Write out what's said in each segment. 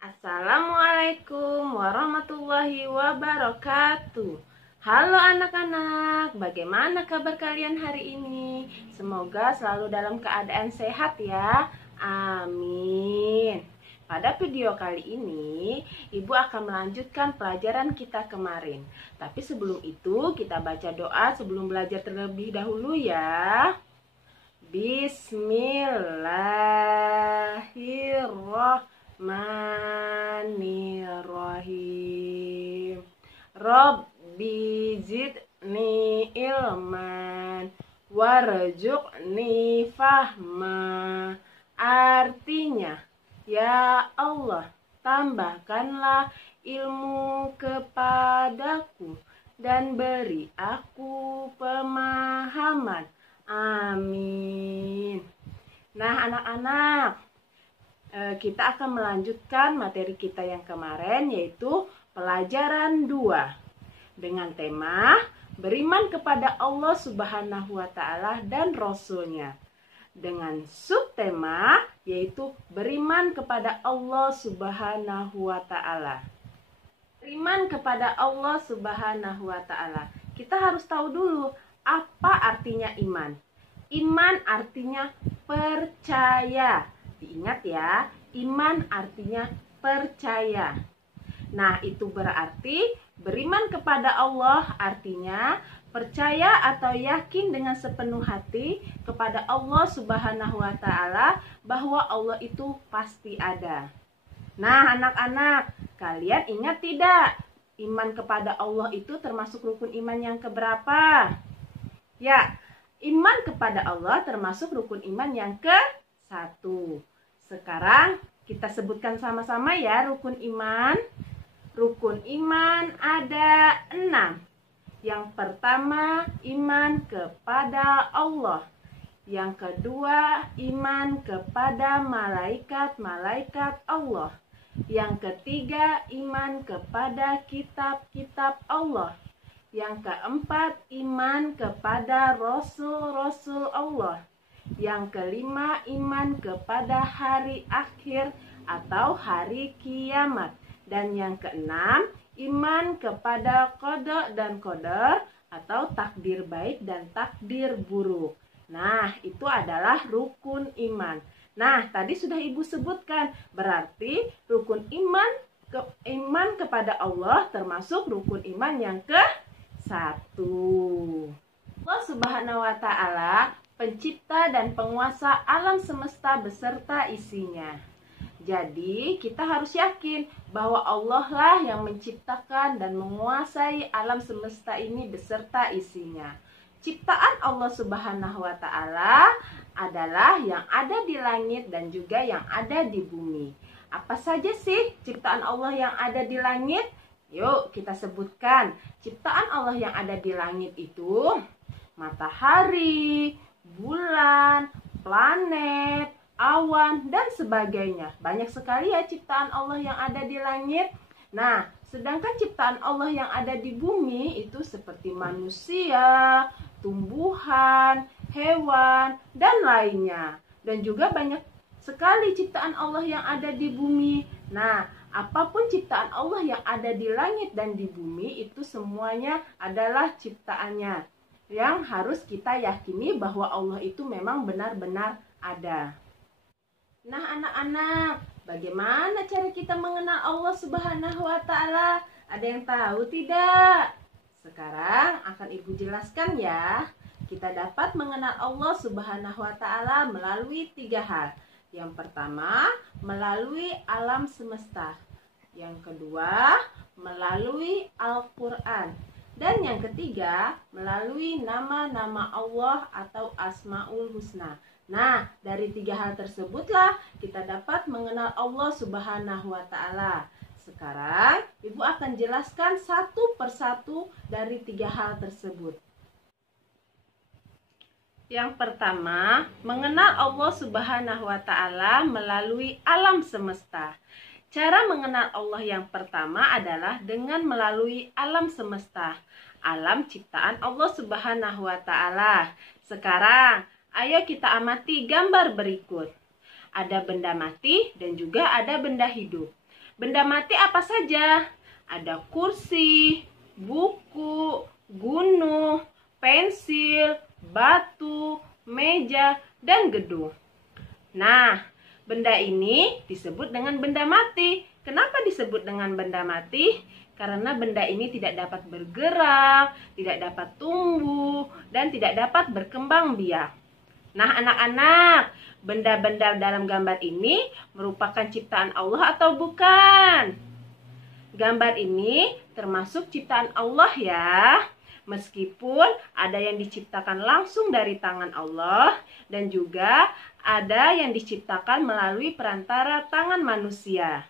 Assalamualaikum warahmatullahi wabarakatuh. Halo anak-anak, bagaimana kabar kalian hari ini? Semoga selalu dalam keadaan sehat ya. Amin. Pada video kali ini, Ibu akan melanjutkan pelajaran kita kemarin. Tapi sebelum itu, kita baca doa sebelum belajar terlebih dahulu ya. Bismillahirrahmanirrahim. Rabbi zidni ilman warzuqni fahma. Artinya, ya Allah, tambahkanlah ilmu kepadaku dan beri aku pemahaman. Amin. Nah, anak-anak, kita akan melanjutkan materi kita yang kemarin, yaitu pelajaran 2 dengan tema beriman kepada Allah Subhanahu wa Ta'ala dan Rasul-Nya, dengan subtema yaitu beriman kepada Allah Subhanahu wa Ta'ala. Beriman kepada Allah Subhanahu wa Ta'ala. Kita harus tahu dulu apa artinya iman. Iman artinya percaya. Diingat ya, iman artinya percaya. Nah, itu berarti beriman kepada Allah artinya percaya atau yakin dengan sepenuh hati kepada Allah Subhanahu wa Ta'ala bahwa Allah itu pasti ada. Nah, anak-anak, kalian ingat tidak? Iman kepada Allah itu termasuk rukun iman yang keberapa? Ya, iman kepada Allah termasuk rukun iman yang ke-1. Sekarang kita sebutkan sama-sama ya rukun iman. Rukun iman ada 6. Yang pertama, iman kepada Allah. Yang kedua, iman kepada malaikat-malaikat Allah. Yang ketiga, iman kepada kitab-kitab Allah. Yang keempat, iman kepada rasul-rasul Allah. Yang kelima, iman kepada hari akhir atau hari kiamat. Dan yang keenam, iman kepada qada dan qadar atau takdir baik dan takdir buruk. Nah, itu adalah rukun iman. Nah, tadi sudah Ibu sebutkan, berarti rukun iman kepada Allah termasuk rukun iman yang ke-1. Allah Subhanahu wa Ta'ala pencipta dan penguasa alam semesta beserta isinya. Jadi, kita harus yakin bahwa Allah lah yang menciptakan dan menguasai alam semesta ini beserta isinya. Ciptaan Allah Subhanahu wa Ta'ala adalah yang ada di langit dan juga yang ada di bumi. Apa saja sih ciptaan Allah yang ada di langit? Yuk kita sebutkan. Ciptaan Allah yang ada di langit itu matahari, bulan, planet, awan, dan sebagainya. Banyak sekali ya ciptaan Allah yang ada di langit. Nah, sedangkan ciptaan Allah yang ada di bumi itu seperti manusia, tumbuhan, hewan, dan lainnya. Dan juga banyak sekali ciptaan Allah yang ada di bumi. Nah, apapun ciptaan Allah yang ada di langit dan di bumi itu semuanya adalah ciptaannya yang harus kita yakini bahwa Allah itu memang benar-benar ada. Nah, anak-anak, bagaimana cara kita mengenal Allah Subhanahu wa Ta'ala? Ada yang tahu tidak? Sekarang akan Ibu jelaskan ya. Kita dapat mengenal Allah Subhanahu wa Ta'ala melalui 3 hal. Yang pertama, melalui alam semesta. Yang kedua, melalui Al-Quran. Dan yang ketiga, melalui nama-nama Allah atau Asmaul Husna. Nah, dari 3 hal tersebutlah kita dapat mengenal Allah Subhanahu wa Ta'ala. Sekarang, Ibu akan jelaskan satu persatu dari 3 hal tersebut. Yang pertama, mengenal Allah Subhanahu wa Ta'ala melalui alam semesta. Cara mengenal Allah yang pertama adalah dengan melalui alam semesta, alam ciptaan Allah Subhanahu wa Ta'ala. Sekarang, ayo kita amati gambar berikut. Ada benda mati dan juga ada benda hidup. Benda mati apa saja? Ada kursi, buku, gunung, pensil, batu, meja, dan gedung. Nah, benda ini disebut dengan benda mati. Kenapa disebut dengan benda mati? Karena benda ini tidak dapat bergerak, tidak dapat tumbuh, dan tidak dapat berkembang biak. Nah, anak-anak, benda-benda dalam gambar ini merupakan ciptaan Allah atau bukan? Gambar ini termasuk ciptaan Allah ya. Meskipun ada yang diciptakan langsung dari tangan Allah dan juga ada yang diciptakan melalui perantara tangan manusia.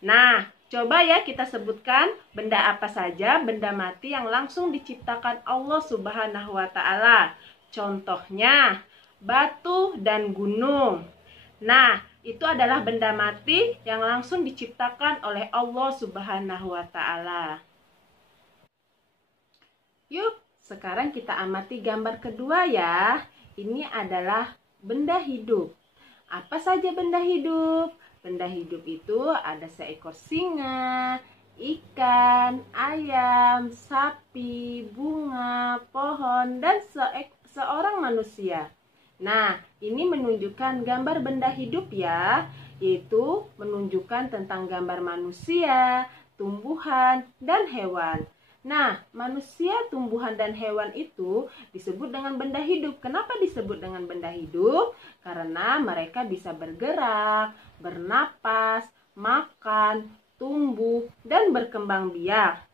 Nah, coba ya kita sebutkan benda apa saja benda mati yang langsung diciptakan Allah Subhanahu wa Ta'ala. Contohnya, batu dan gunung. Nah, itu adalah benda mati yang langsung diciptakan oleh Allah Subhanahu wa Ta'ala. Yuk, sekarang kita amati gambar kedua ya. Ini adalah benda hidup. Apa saja benda hidup? Benda hidup itu ada seekor singa, ikan, ayam, sapi, bunga, pohon, dan seorang manusia. Nah, ini menunjukkan gambar benda hidup ya, yaitu menunjukkan tentang gambar manusia, tumbuhan, dan hewan. Nah, manusia, tumbuhan, dan hewan itu disebut dengan benda hidup. Kenapa disebut dengan benda hidup? Karena mereka bisa bergerak, bernapas, makan, tumbuh, dan berkembang biak.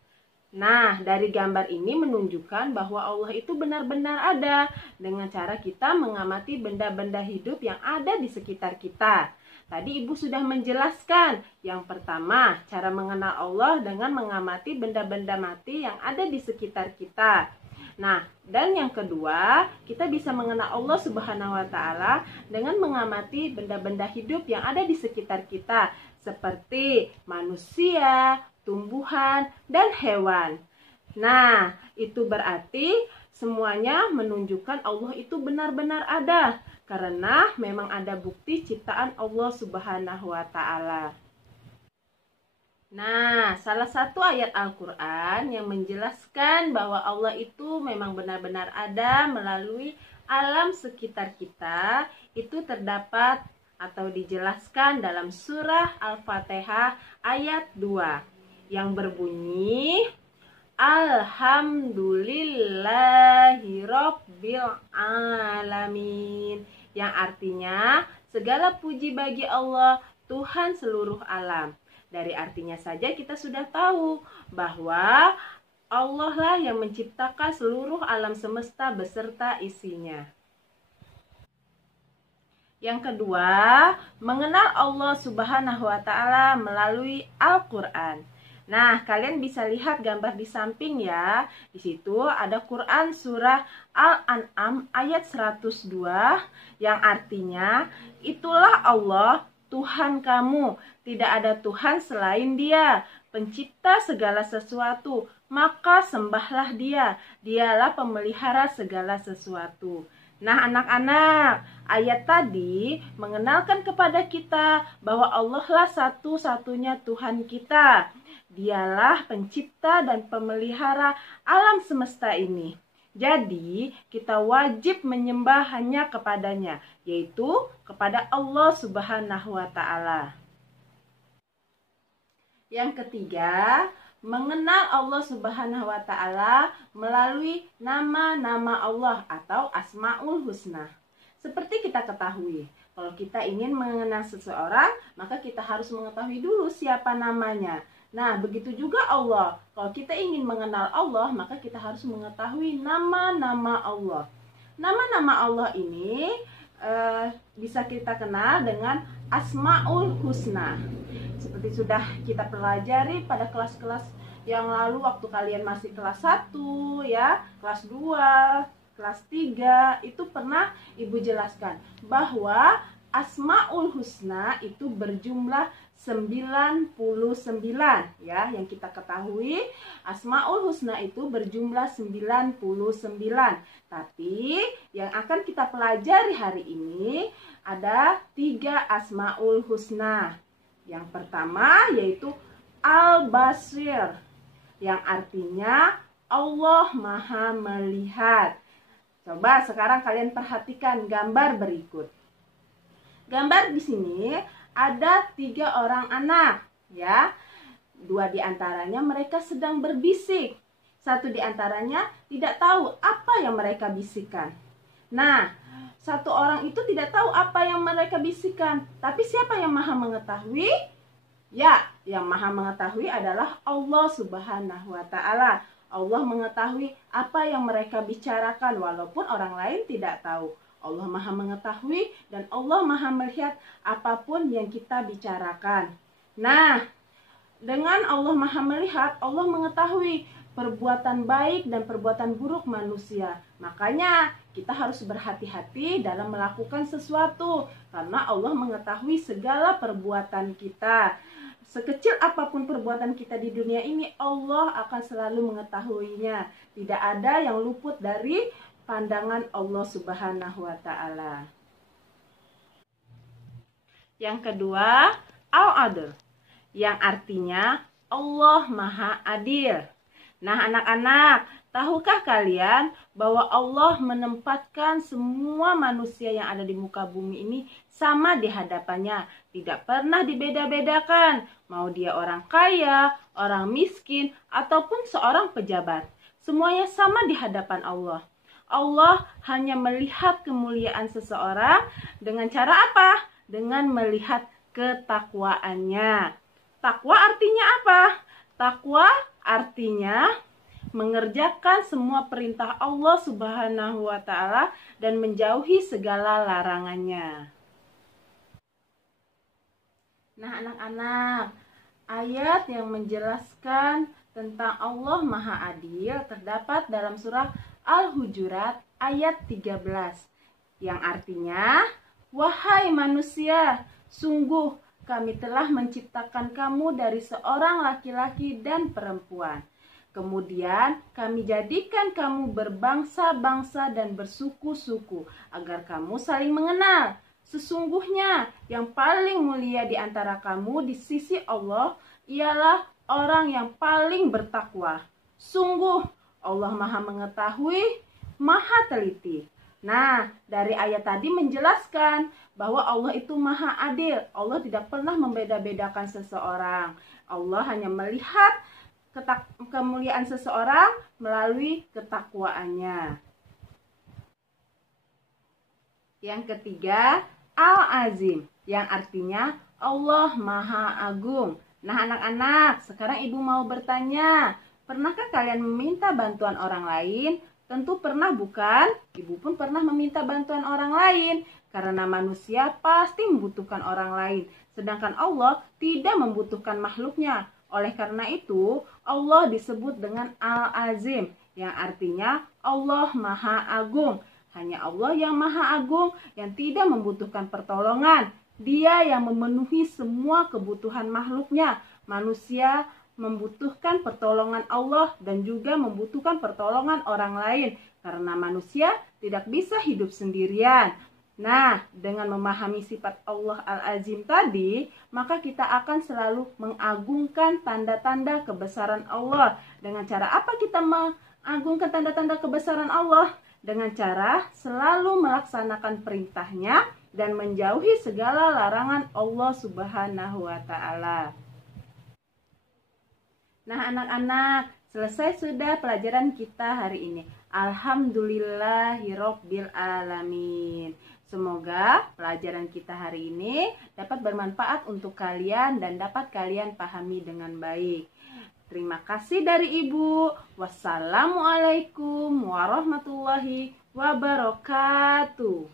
Nah, dari gambar ini menunjukkan bahwa Allah itu benar-benar ada dengan cara kita mengamati benda-benda hidup yang ada di sekitar kita. Tadi Ibu sudah menjelaskan. Yang pertama, cara mengenal Allah dengan mengamati benda-benda mati yang ada di sekitar kita. Nah, dan yang kedua, kita bisa mengenal Allah Subhanahu wa Ta'ala dengan mengamati benda-benda hidup yang ada di sekitar kita, seperti manusia, tumbuhan, dan hewan. Nah, itu berarti semuanya menunjukkan Allah itu benar-benar ada. Karena memang ada bukti ciptaan Allah Subhanahu wa Ta'ala. Nah, salah satu ayat Al-Quran yang menjelaskan bahwa Allah itu memang benar-benar ada melalui alam sekitar kita, itu terdapat atau dijelaskan dalam surah Al-Fatihah ayat 2 yang berbunyi, Alhamdulillahirabbil alamin, yang artinya segala puji bagi Allah, Tuhan seluruh alam. Dari artinya saja kita sudah tahu bahwa Allah lah yang menciptakan seluruh alam semesta beserta isinya. Yang kedua, mengenal Allah Subhanahu wa Ta'ala melalui Al-Quran. Nah, kalian bisa lihat gambar di samping ya. Di situ ada Quran surah Al-An'am ayat 102 yang artinya, itulah Allah, Tuhan kamu, tidak ada Tuhan selain Dia, pencipta segala sesuatu, maka sembahlah Dia, Dialah pemelihara segala sesuatu. Nah, anak-anak, ayat tadi mengenalkan kepada kita bahwa Allah lah satu-satunya Tuhan kita. Dialah pencipta dan pemelihara alam semesta ini. Jadi, kita wajib menyembah hanya kepadanya, yaitu kepada Allah Subhanahu wa Ta'ala. Yang ketiga, mengenal Allah Subhanahu wa Ta'ala melalui nama-nama Allah atau Asmaul Husna. Seperti kita ketahui, kalau kita ingin mengenal seseorang, maka kita harus mengetahui dulu siapa namanya. Nah, begitu juga Allah. Kalau kita ingin mengenal Allah, maka kita harus mengetahui nama-nama Allah. Nama-nama Allah ini bisa kita kenal dengan Asmaul Husna. Seperti sudah kita pelajari pada kelas-kelas yang lalu waktu kalian masih kelas 1 ya, kelas 2, kelas 3, itu pernah Ibu jelaskan bahwa Asmaul Husna itu berjumlah 99 ya, yang kita ketahui Asmaul Husna itu berjumlah 99. Tapi yang akan kita pelajari hari ini ada 3 Asmaul Husna, Yang pertama yaitu Al-Basir, yang artinya Allah Maha Melihat. Coba sekarang kalian perhatikan gambar berikut. Gambar di sini ada 3 orang anak, ya. 2 di antaranya mereka sedang berbisik. 1 di antaranya tidak tahu apa yang mereka bisikan. Nah, 1 orang itu tidak tahu apa yang mereka bisikan. Tapi siapa yang Maha mengetahui? Ya, yang Maha mengetahui adalah Allah Subhanahu wa Ta'ala. Allah mengetahui apa yang mereka bicarakan walaupun orang lain tidak tahu. Allah Maha mengetahui dan Allah Maha melihat apapun yang kita bicarakan. Nah, dengan Allah Maha melihat, Allah mengetahui perbuatan baik dan perbuatan buruk manusia. Makanya kita harus berhati-hati dalam melakukan sesuatu karena Allah mengetahui segala perbuatan kita. Sekecil apapun perbuatan kita di dunia ini, Allah akan selalu mengetahuinya. Tidak ada yang luput dari pandangan Allah Subhanahu wa Ta'ala. Yang kedua, Al-Adl, yang artinya Allah Maha Adil. Nah, anak-anak, tahukah kalian bahwa Allah menempatkan semua manusia yang ada di muka bumi ini sama di hadapannya, tidak pernah dibeda-bedakan, mau dia orang kaya, orang miskin, ataupun seorang pejabat. Semuanya sama di hadapan Allah. Allah hanya melihat kemuliaan seseorang dengan cara apa? Dengan melihat ketakwaannya. Takwa artinya apa? Takwa artinya mengerjakan semua perintah Allah Subhanahu wa Ta'ala dan menjauhi segala larangannya. Nah, anak-anak, ayat yang menjelaskan tentang Allah Maha Adil terdapat dalam surah Al-Hujurat ayat 13, yang artinya, wahai manusia, sungguh kami telah menciptakan kamu dari seorang laki-laki dan perempuan. Kemudian kami jadikan kamu berbangsa-bangsa dan bersuku-suku agar kamu saling mengenal. Sesungguhnya yang paling mulia di antara kamu di sisi Allah ialah orang yang paling bertakwa. Sungguh Allah Maha mengetahui, Maha teliti. Nah, dari ayat tadi menjelaskan bahwa Allah itu Maha adil. Allah tidak pernah membeda-bedakan seseorang. Allah hanya melihat kemuliaan seseorang melalui ketakwaannya. Yang ketiga, Al-Azim, yang artinya Allah Maha Agung. Nah, anak-anak, sekarang ibu mau bertanya, pernahkah kalian meminta bantuan orang lain? Tentu pernah, bukan? Ibu pun pernah meminta bantuan orang lain. Karena manusia pasti membutuhkan orang lain. Sedangkan Allah tidak membutuhkan makhluknya. Oleh karena itu, Allah disebut dengan Al-Azim, yang artinya Allah Maha Agung. Hanya Allah yang Maha Agung, yang tidak membutuhkan pertolongan. Dia yang memenuhi semua kebutuhan makhluknya. Manusia membutuhkan pertolongan Allah dan juga membutuhkan pertolongan orang lain. Karena manusia tidak bisa hidup sendirian. Nah, dengan memahami sifat Allah Al-Azim tadi, maka kita akan selalu mengagungkan tanda-tanda kebesaran Allah. Dengan cara apa kita mengagungkan tanda-tanda kebesaran Allah? Dengan cara selalu melaksanakan perintahnya dan menjauhi segala larangan Allah Subhanahu wa Ta'ala. Nah, anak-anak, selesai sudah pelajaran kita hari ini. Alhamdulillahirabbil alamin. Semoga pelajaran kita hari ini dapat bermanfaat untuk kalian dan dapat kalian pahami dengan baik. Terima kasih dari Ibu. Wassalamualaikum warahmatullahi wabarakatuh.